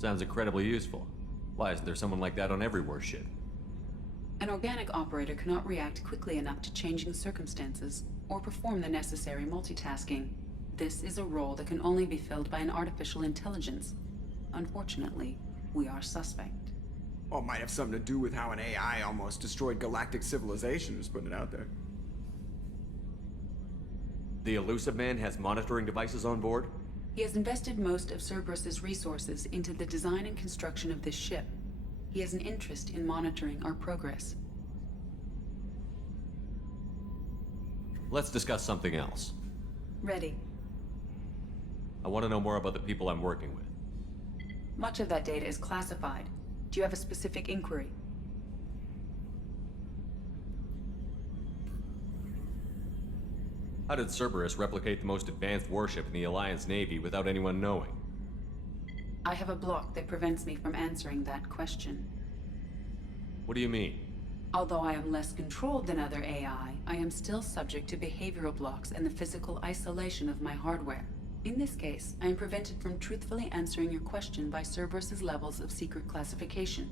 Sounds incredibly useful. Why isn't there someone like that on every warship? An organic operator cannot react quickly enough to changing circumstances or perform the necessary multitasking. This is a role that can only be filled by an artificial intelligence. Unfortunately, we are suspect. Well, it might have something to do with how an AI almost destroyed galactic civilization, just putting it out there. The Illusive Man has monitoring devices on board? He has invested most of Cerberus's resources into the design and construction of this ship. He has an interest in monitoring our progress. Let's discuss something else. Ready. I want to know more about the people I'm working with. Much of that data is classified. Do you have a specific inquiry? How did Cerberus replicate the most advanced warship in the Alliance Navy without anyone knowing? I have a block that prevents me from answering that question. What do you mean? Although I am less controlled than other AI, I am still subject to behavioral blocks and the physical isolation of my hardware. In this case, I am prevented from truthfully answering your question by Cerberus's levels of secret classification.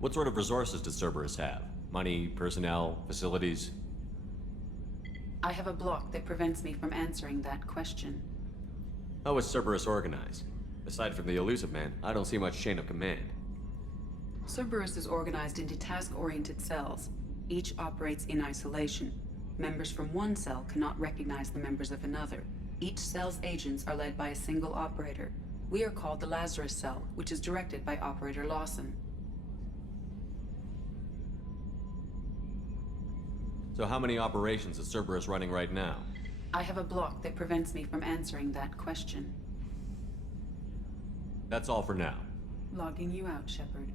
What sort of resources does Cerberus have? Money, personnel, facilities? I have a block that prevents me from answering that question. How is Cerberus organized? Aside from the Illusive Man, I don't see much chain of command. Cerberus is organized into task-oriented cells. Each operates in isolation. Members from one cell cannot recognize the members of another. Each cell's agents are led by a single operator. We are called the Lazarus Cell, which is directed by Operator Lawson. So how many operations is Cerberus running right now? I have a block that prevents me from answering that question. That's all for now. Logging you out, Shepard.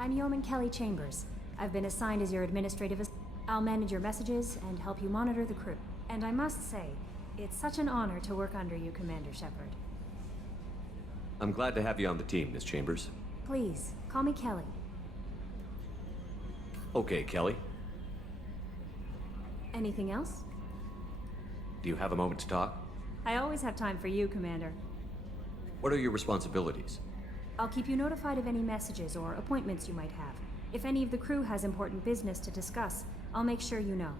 I'm Yeoman Kelly Chambers. I've been assigned as your administrative I'll manage your messages and help you monitor the crew. And I must say, it's such an honor to work under you, Commander Shepard. I'm glad to have you on the team, Miss Chambers. Please, call me Kelly. Okay, Kelly. Anything else? Do you have a moment to talk? I always have time for you, Commander. What are your responsibilities? I'll keep you notified of any messages or appointments you might have. If any of the crew has important business to discuss, I'll make sure you know.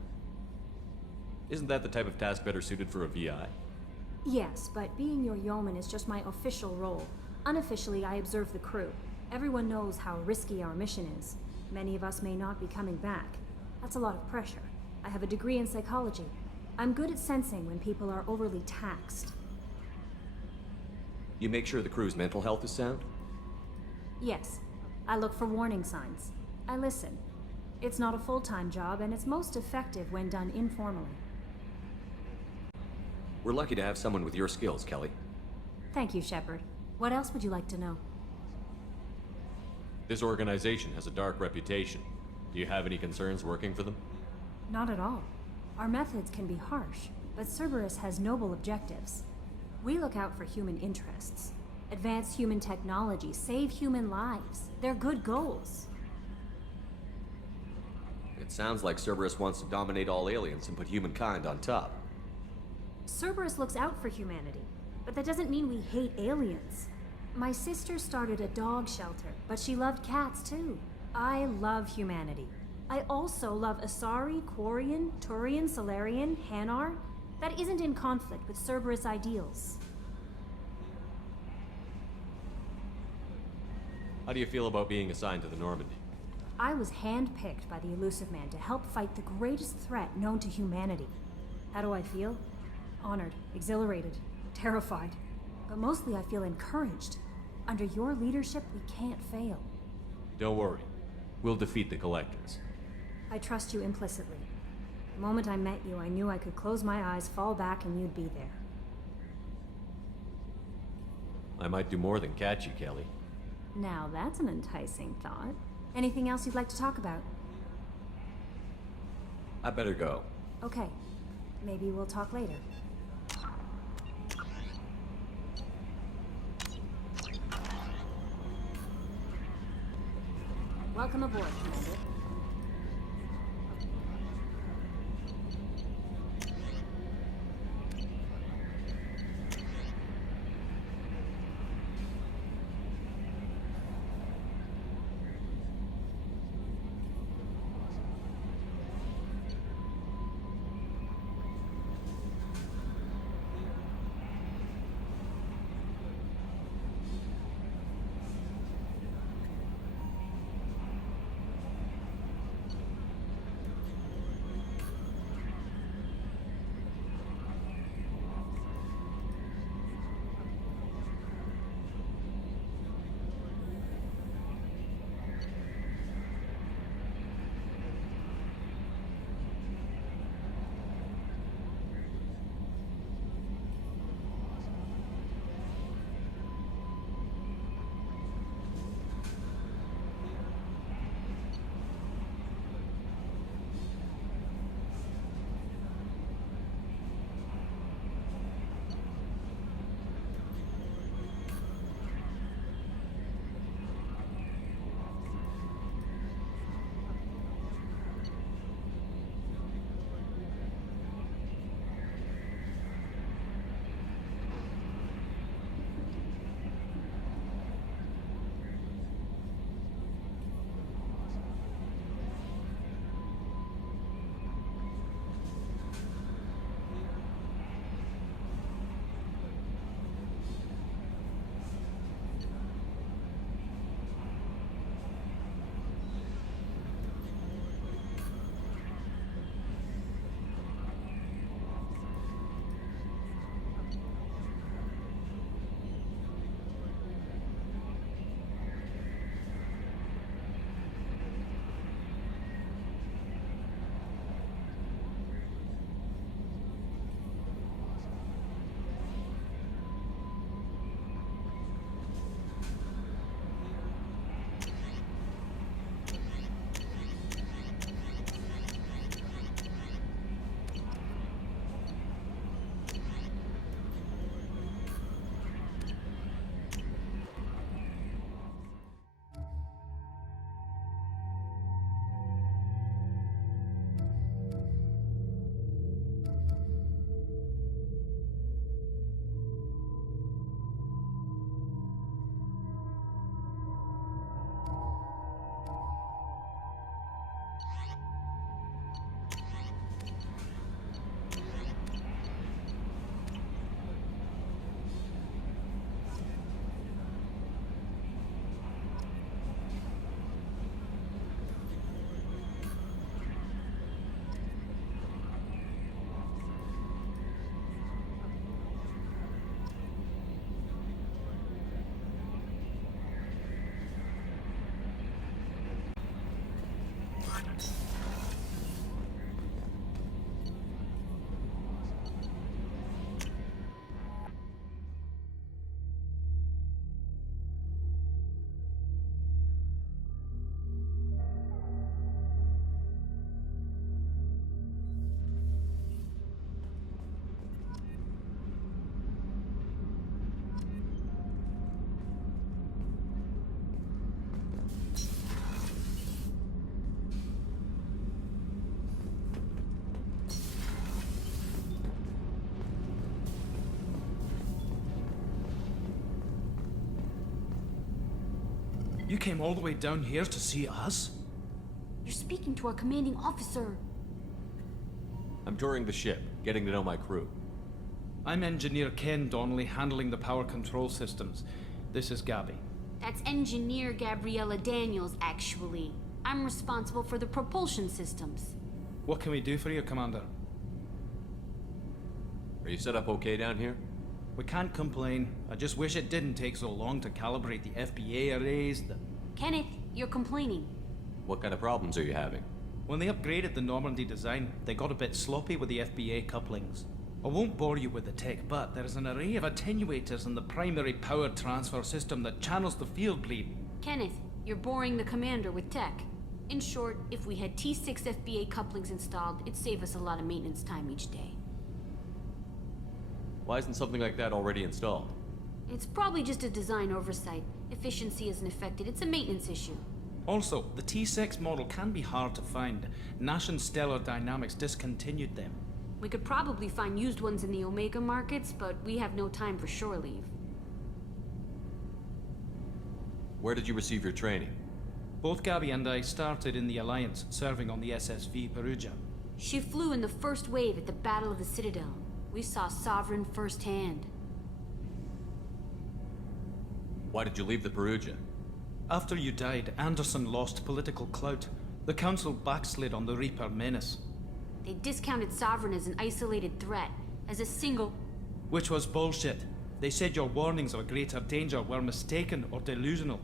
Isn't that the type of task better suited for a VI? Yes, but being your yeoman is just my official role. Unofficially, I observe the crew. Everyone knows how risky our mission is. Many of us may not be coming back. That's a lot of pressure. I have a degree in psychology. I'm good at sensing when people are overly taxed. You make sure the crew's mental health is sound? Yes. I look for warning signs. I listen. It's not a full-time job, and it's most effective when done informally. We're lucky to have someone with your skills, Kelly. Thank you, Shepard. What else would you like to know? This organization has a dark reputation. Do you have any concerns working for them? Not at all. Our methods can be harsh, but Cerberus has noble objectives. We look out for human interests. Advance human technology, save human lives. They're good goals. It sounds like Cerberus wants to dominate all aliens and put humankind on top. Cerberus looks out for humanity, but that doesn't mean we hate aliens. My sister started a dog shelter, but she loved cats too. I love humanity. I also love Asari, Quarian, Turian, Solarian, Hanar. That isn't in conflict with Cerberus ideals. How do you feel about being assigned to the Normandy? I was handpicked by the Elusive Man to help fight the greatest threat known to humanity. How do I feel? Honored, exhilarated, terrified. But mostly I feel encouraged. Under your leadership, we can't fail. Don't worry. We'll defeat the Collectors. I trust you implicitly. The moment I met you, I knew I could close my eyes, fall back, and you'd be there. I might do more than catch you, Kelly. Now that's an enticing thought. Anything else you'd like to talk about? I better go. Okay. Maybe we'll talk later. Welcome aboard, Commander. You came all the way down here to see us? You're speaking to our commanding officer. I'm touring the ship, getting to know my crew. I'm Engineer Ken Donnelly, handling the power control systems. This is Gabby. That's Engineer Gabriella Daniels, actually. I'm responsible for the propulsion systems. What can we do for you, Commander? Are you set up okay down here? We can't complain. I just wish it didn't take so long to calibrate the FBA arrays. Kenneth, you're complaining. What kind of problems are you having? When they upgraded the Normandy design, they got a bit sloppy with the FBA couplings. I won't bore you with the tech, but there is an array of attenuators in the primary power transfer system that channels the field bleed. Kenneth, you're boring the commander with tech. In short, if we had T6 FBA couplings installed, it'd save us a lot of maintenance time each day. Why isn't something like that already installed? It's probably just a design oversight. Efficiency isn't affected, it's a maintenance issue. Also, the T6 model can be hard to find. Nash and Stellar Dynamics discontinued them. We could probably find used ones in the Omega markets, but we have no time for shore leave. Where did you receive your training? Both Gabby and I started in the Alliance, serving on the SSV Perugia. She flew in the first wave at the Battle of the Citadel. We saw Sovereign firsthand. Why did you leave the Perugia? After you died, Anderson lost political clout. The Council backslid on the Reaper menace, They discounted Sovereign as an isolated threat, as a single... which was bullshit. They said your warnings of a greater danger were mistaken or delusional.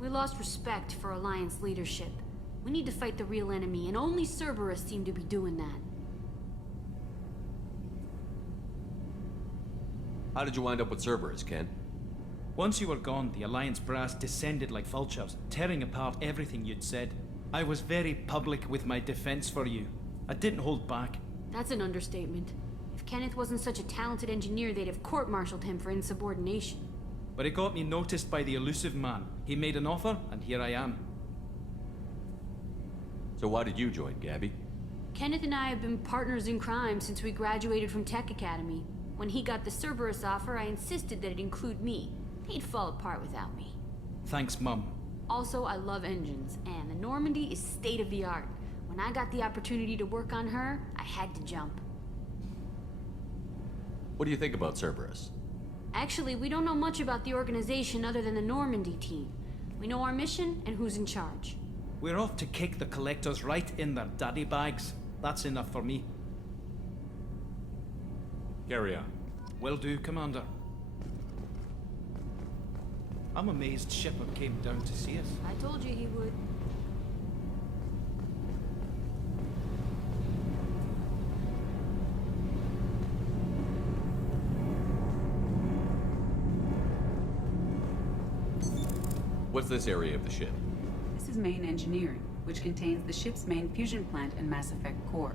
We lost respect for Alliance leadership. We need to fight the real enemy, and only Cerberus seemed to be doing that. How did you wind up with Cerberus, Ken? Once you were gone, the Alliance brass descended like vultures, tearing apart everything you'd said. I was very public with my defense for you. I didn't hold back. That's an understatement. If Kenneth wasn't such a talented engineer, they'd have court-martialed him for insubordination. But it got me noticed by the elusive man. He made an offer, and here I am. So why did you join, Gabby? Kenneth and I have been partners in crime since we graduated from Tech Academy. When he got the Cerberus offer, I insisted that it include me. He'd fall apart without me. Thanks, Mum. Also, I love engines, and the Normandy is state-of-the-art. When I got the opportunity to work on her, I had to jump. What do you think about Cerberus? Actually, we don't know much about the organization other than the Normandy team. We know our mission and who's in charge. We're off to kick the Collectors right in their daddy bags. That's enough for me. Carry on. Will do, Commander. I'm amazed Shepard came down to see us. I told you he would. What's this area of the ship? This is main engineering, which contains the ship's main fusion plant and Mass Effect core.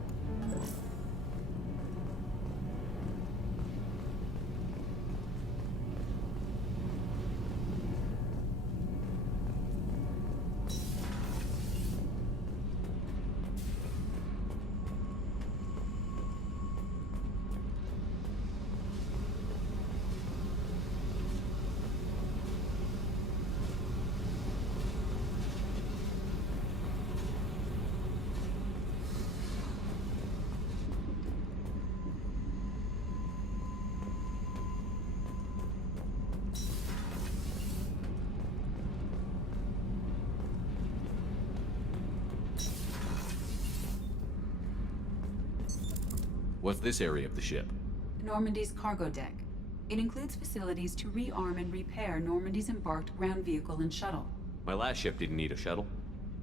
What's this area of the ship? Normandy's cargo deck. It includes facilities to rearm and repair Normandy's embarked ground vehicle and shuttle. My last ship didn't need a shuttle.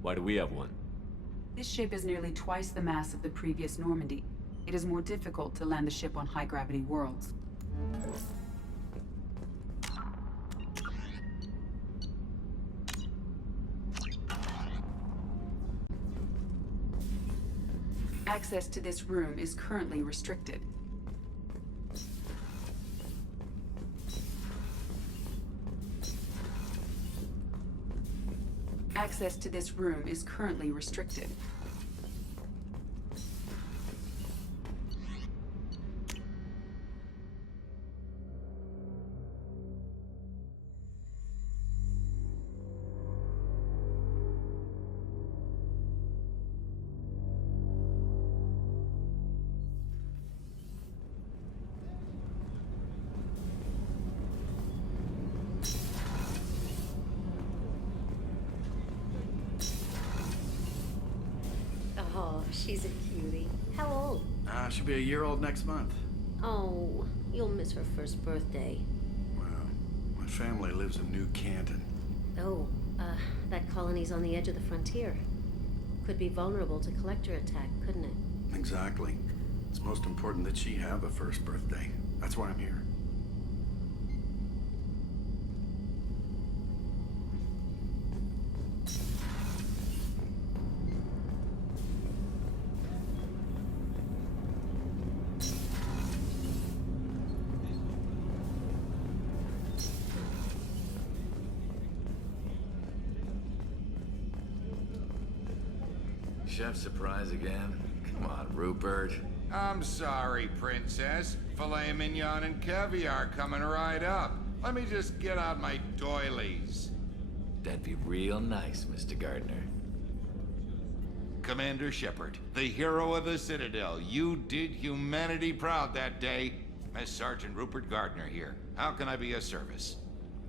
Why do we have one? This ship is nearly twice the mass of the previous Normandy. It is more difficult to land the ship on high-gravity worlds. Access to this room is currently restricted. Access to this room is currently restricted. Oh, she's a cutie. How old? She'll be a year old next month. Oh, you'll miss her first birthday. Well, my family lives in New Canton. Oh, that colony's on the edge of the frontier. Could be vulnerable to collector attack, couldn't it? Exactly. It's most important that she have a first birthday. That's why I'm here. Chef surprise again? Come on, Rupert. I'm sorry, Princess. Filet mignon and caviar coming right up. Let me just get out my doilies. That'd be real nice, Mr. Gardner. Commander Shepard, the hero of the Citadel. You did humanity proud that day. Mess Sergeant Rupert Gardner here. How can I be of service?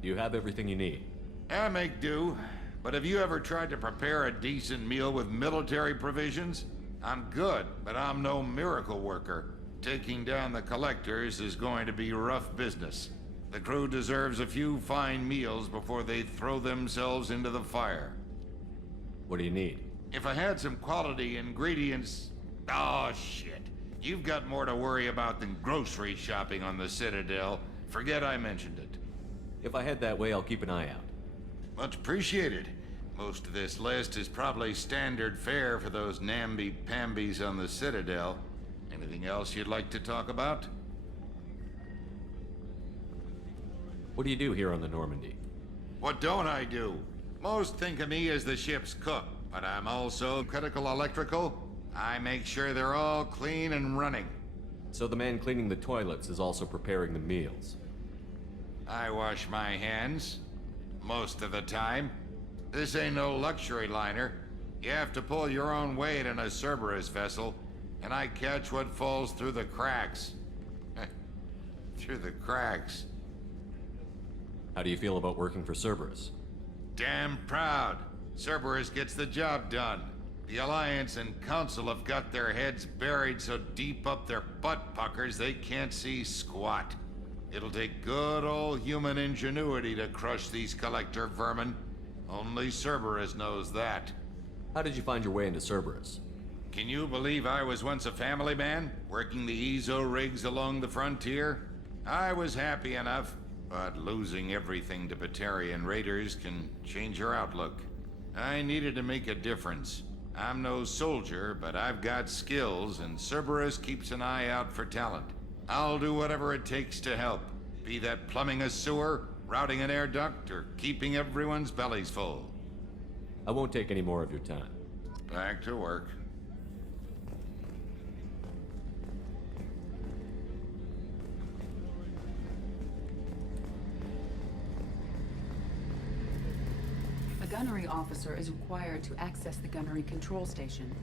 Do you have everything you need? I make do. But have you ever tried to prepare a decent meal with military provisions? I'm good, but I'm no miracle worker. Taking down the collectors is going to be rough business. The crew deserves a few fine meals before they throw themselves into the fire. What do you need? If I had some quality ingredients... Oh, shit. You've got more to worry about than grocery shopping on the Citadel. Forget I mentioned it. If I head that way, I'll keep an eye out. Much appreciated. Most of this list is probably standard fare for those namby-pambies on the Citadel. Anything else you'd like to talk about? What do you do here on the Normandy? What don't I do? Most think of me as the ship's cook, but I'm also critical electrical. I make sure they're all clean and running. So the man cleaning the toilets is also preparing the meals. I wash my hands. Most of the time. This ain't no luxury liner. You have to pull your own weight in a Cerberus vessel, and I catch what falls through the cracks. Through the cracks. How do you feel about working for Cerberus? Damn proud. Cerberus gets the job done. The Alliance and Council have got their heads buried so deep up their butt puckers they can't see squat. It'll take good old human ingenuity to crush these collector vermin. Only Cerberus knows that. How did you find your way into Cerberus? Can you believe I was once a family man, working the Ezo rigs along the frontier? I was happy enough, but losing everything to Batarian raiders can change your outlook. I needed to make a difference. I'm no soldier, but I've got skills, and Cerberus keeps an eye out for talent. I'll do whatever it takes to help, be that plumbing a sewer, routing an air duct, or keeping everyone's bellies full. I won't take any more of your time. Back to work. A gunnery officer is required to access the gunnery control station.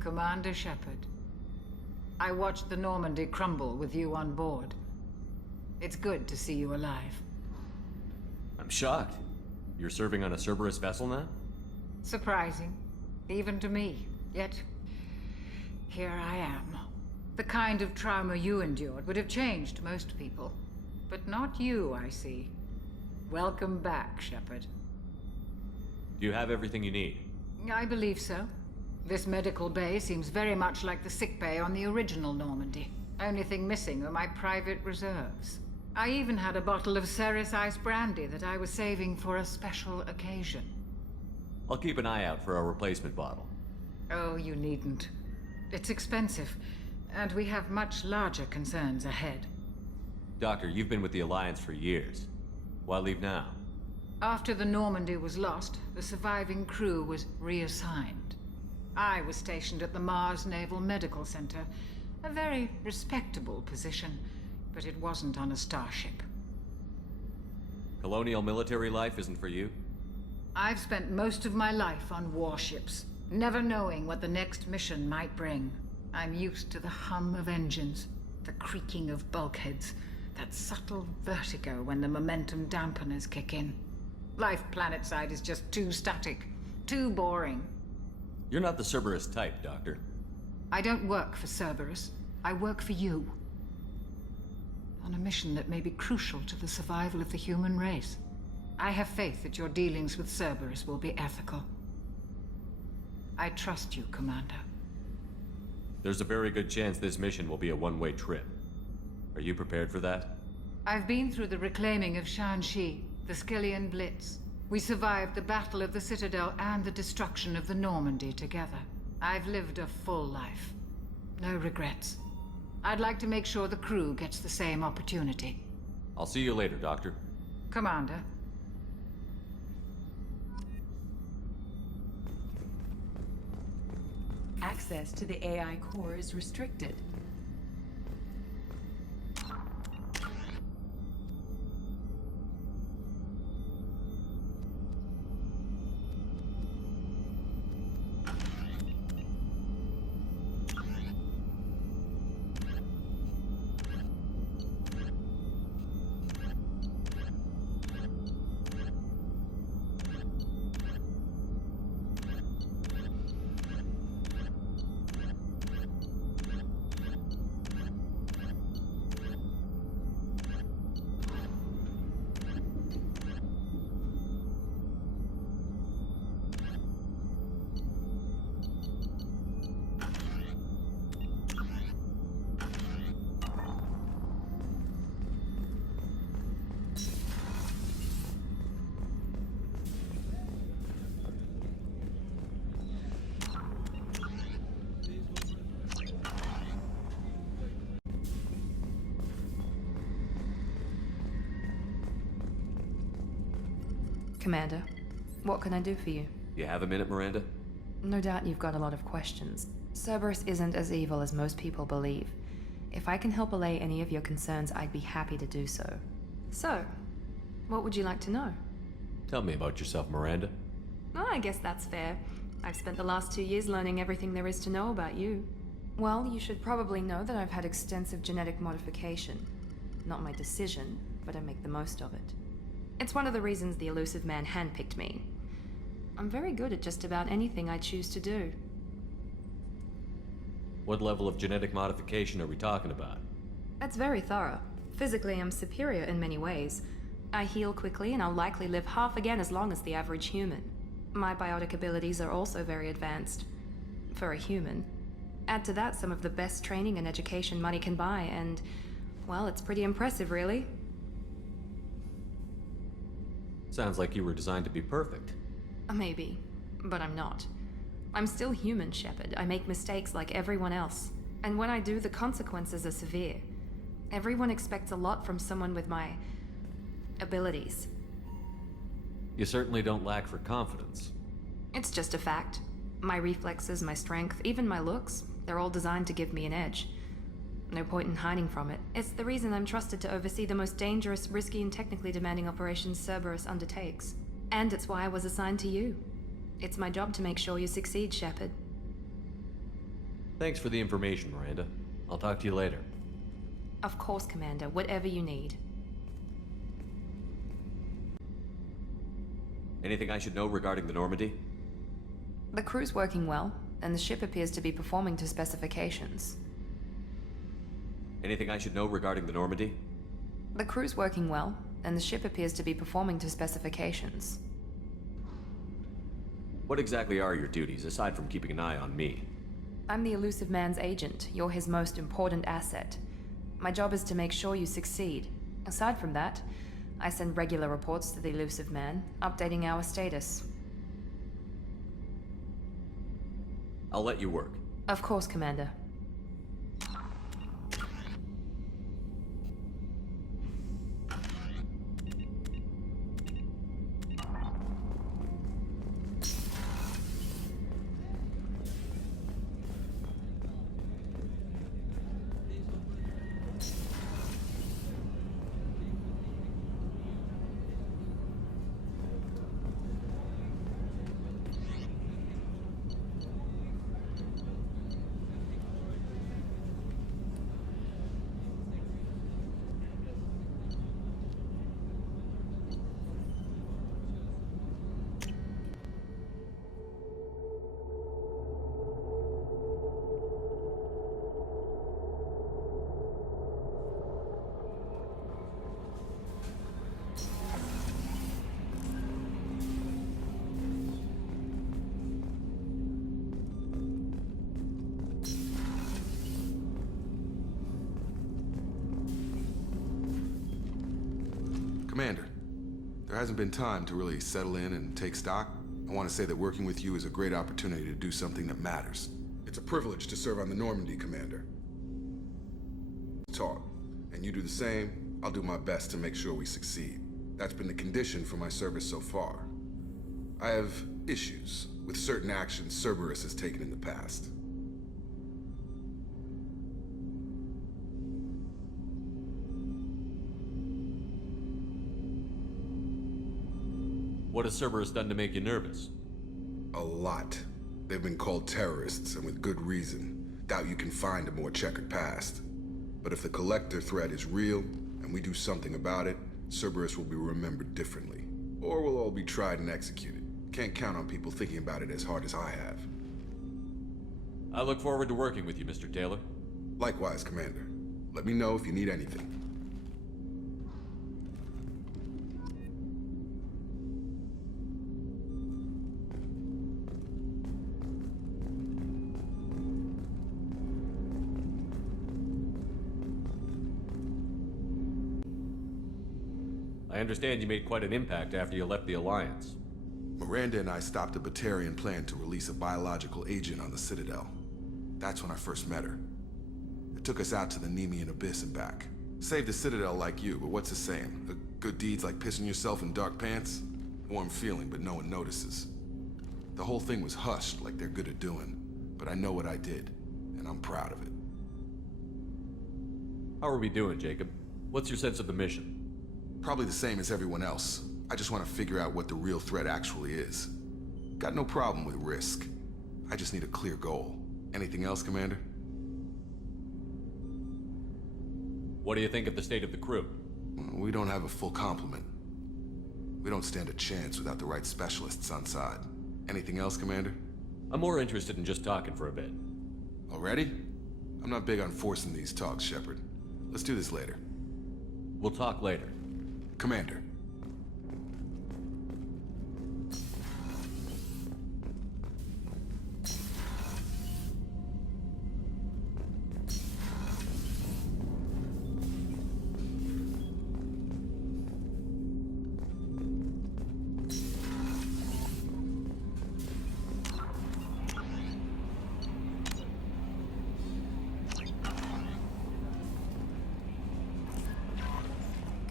Commander Shepard, I watched the Normandy crumble with you on board. It's good to see you alive. I'm shocked. You're serving on a Cerberus vessel now? Surprising, even to me. Yet, here I am. The kind of trauma you endured would have changed most people. But not you, I see. Welcome back, Shepard. Do you have everything you need? I believe so. This medical bay seems very much like the sick bay on the original Normandy. Only thing missing are my private reserves. I even had a bottle of Ceres Ice Brandy that I was saving for a special occasion. I'll keep an eye out for a replacement bottle. Oh, you needn't. It's expensive, and we have much larger concerns ahead. Doctor, you've been with the Alliance for years. Why leave now? After the Normandy was lost, the surviving crew was reassigned. I was stationed at the Mars Naval Medical Center, a very respectable position, but it wasn't on a starship. Colonial military life isn't for you? I've spent most of my life on warships, never knowing what the next mission might bring. I'm used to the hum of engines, The creaking of bulkheads. That subtle vertigo when the momentum dampeners kick in. Life planetside is just too static. Too boring. You're not the Cerberus type, Doctor. I don't work for Cerberus. I work for you. On a mission that may be crucial to the survival of the human race. I have faith that your dealings with Cerberus will be ethical. I trust you, Commander. There's a very good chance this mission will be a one-way trip. Are you prepared for that? I've been through the reclaiming of Shanxi, the Skillian Blitz. We survived the Battle of the Citadel and the destruction of the Normandy together. I've lived a full life. No regrets. I'd like to make sure the crew gets the same opportunity. I'll see you later, Doctor. Commander. Access to the AI core is restricted. Commander, what can I do for you? You have a minute, Miranda? No doubt you've got a lot of questions. Cerberus isn't as evil as most people believe. If I can help allay any of your concerns, I'd be happy to do so. So, what would you like to know? Tell me about yourself, Miranda. Oh, I guess that's fair. I've spent the last 2 years learning everything there is to know about you. Well, you should probably know that I've had extensive genetic modification. Not my decision, but I make the most of it. It's one of the reasons the Elusive Man handpicked me. I'm very good at just about anything I choose to do. What level of genetic modification are we talking about? That's very thorough. Physically, I'm superior in many ways. I heal quickly, and I'll likely live half again as long as the average human. My biotic abilities are also very advanced. For a human. Add to that some of the best training and education money can buy, and, well, it's pretty impressive, really. Sounds like you were designed to be perfect. Maybe, but I'm not. I'm still human, Shepard. I make mistakes like everyone else. And when I do, the consequences are severe. Everyone expects a lot from someone with my abilities. You certainly don't lack for confidence. It's just a fact. My reflexes, my strength, even my looks, they're all designed to give me an edge. No point in hiding from it. It's the reason I'm trusted to oversee the most dangerous, risky, and technically demanding operations Cerberus undertakes. And it's why I was assigned to you. It's my job to make sure you succeed, Shepard. Thanks for the information, Miranda. I'll talk to you later. Of course, Commander. Whatever you need. Anything I should know regarding the Normandy? The crew's working well, and the ship appears to be performing to specifications. Anything I should know regarding the Normandy? The crew's working well, and the ship appears to be performing to specifications. What exactly are your duties, aside from keeping an eye on me? I'm the Elusive Man's agent. You're his most important asset. My job is to make sure you succeed. Aside from that, I send regular reports to the Elusive Man, updating our status. I'll let you work. Of course, Commander. Commander, there hasn't been time to really settle in and take stock. I want to say that working with you is a great opportunity to do something that matters. It's a privilege to serve on the Normandy, Commander. Talk, and you do the same. I'll do my best to make sure we succeed. That's been the condition for my service so far. I have issues with certain actions Cerberus has taken in the past. What has Cerberus done to make you nervous? A lot. They've been called terrorists, and with good reason. Doubt you can find a more checkered past. But if the Collector threat is real, and we do something about it, Cerberus will be remembered differently. Or we'll all be tried and executed. Can't count on people thinking about it as hard as I have. I look forward to working with you, Mr. Taylor. Likewise, Commander. Let me know if you need anything. I understand you made quite an impact after you left the Alliance. Miranda and I stopped a Batarian plan to release a biological agent on the Citadel. That's when I first met her. It took us out to the Nemean Abyss and back. Saved the Citadel like you, but what's the saying? A good deed's like pissing yourself in dark pants? Warm feeling, but no one notices. The whole thing was hushed like they're good at doing, but I know what I did, and I'm proud of it. How are we doing, Jacob? What's your sense of the mission? Probably the same as everyone else. I just want to figure out what the real threat actually is. Got no problem with risk. I just need a clear goal. Anything else, Commander? What do you think of the state of the crew? We don't have a full complement. We don't stand a chance without the right specialists on side. Anything else, Commander? I'm more interested in just talking for a bit. Already? I'm not big on forcing these talks, Shepard. Let's do this later. We'll talk later. Commander.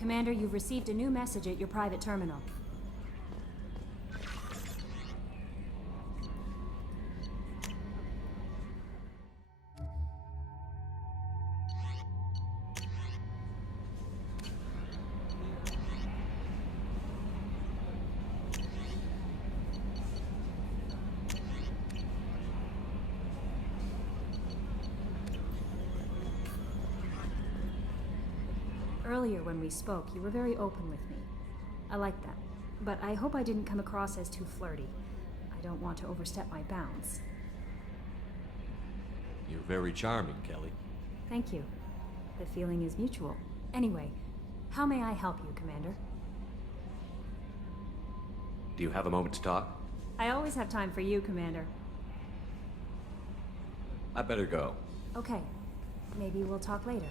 Commander, you've received a new message at your private terminal. Earlier when we spoke, you were very open with me. I like that. But I hope I didn't come across as too flirty. I don't want to overstep my bounds. You're very charming, Kelly. Thank you. The feeling is mutual. Anyway, how may I help you, Commander? Do you have a moment to talk? I always have time for you, Commander. I better go. Okay. Maybe we'll talk later.